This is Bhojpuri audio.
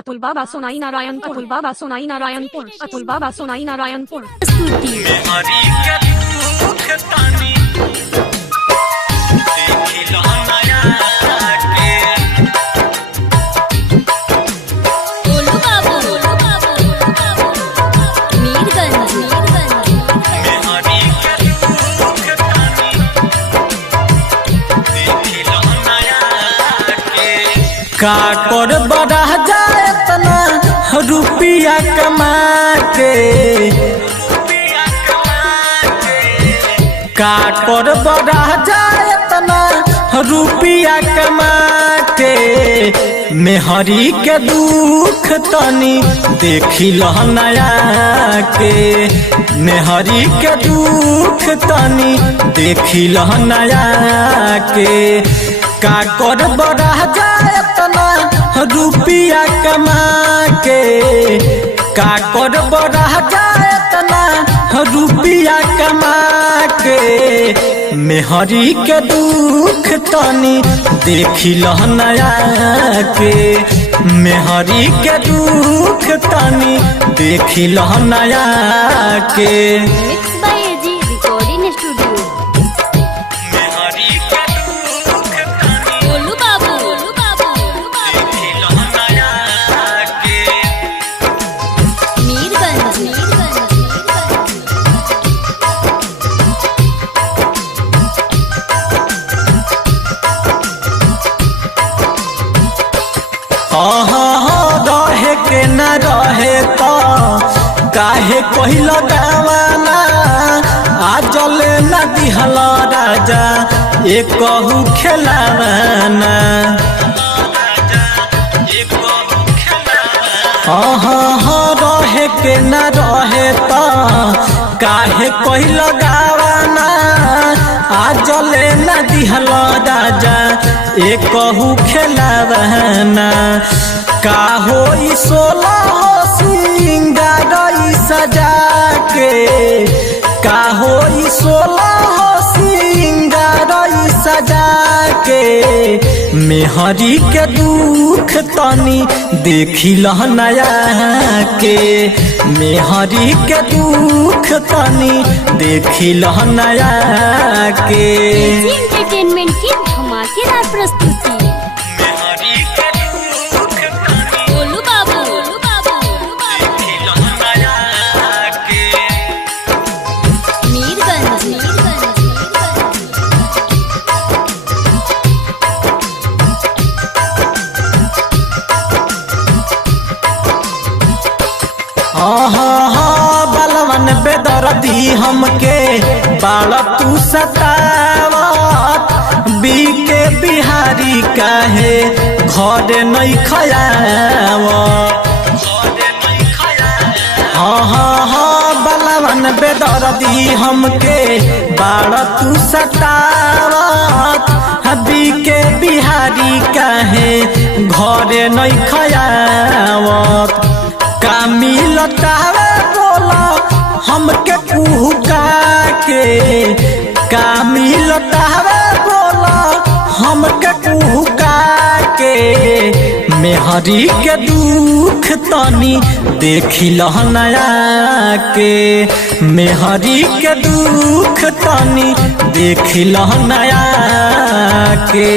अतुल बाबा सोनाई नारायणपुर, अतुल बाबा सोनाई नारायणपुर, अतुल बाबा सोनाई नारायणपुर। का कर बढ़ा जाए तना रुपया कमा के, का कर बढ़ा जाए तना रुपया कमा के। मेहरी के दुख तनी देखी लहनाया के, मेहरी के दुख तनी देखी लहनाया के। का कर बढ़ा जाए तना रुपया कमा के, का कर बढ़ा जाए तना रुपया कमा के। मेहरी के दुख तनी देखी लहनाया के, मेहरी के दुख तनी देखी लहनाया के। Mix by AG recording studio. रहे के न रहे तो काहे कोई लगावाना, आज ले न दिहल राजा एक कहू खेलावाना। रहे के न रहे तो काहे कोई लगावाना, आज ले न दिहल राजा एक कहू खेलावाना। का होई सोलह हो सिंगार सजा के, का होई सोलह हो सिंगार सजा के। मेहरी के दुख तनी देखी लहनाया के, मेहरी के दुख तनी देखी लहनाया के। एंटरटेनमेंट की धमाकेदार प्रस्तुति। बलवन बेदर्दी हमके बाल तू सतावत, बीके बिहारी काहे घर नहीं खयावत। बलवन बेदर्दी हमके बाल तू सतावत, बीके बिहारी काहे घर नहीं खयावत। का मिलता बोला हमके कुहुका के, का मिलता बोला हमके कुहुका के। मेहरी के दुख तनी देखी लहनाया के, मेहरी के दुख तनी देखी लहनाया के।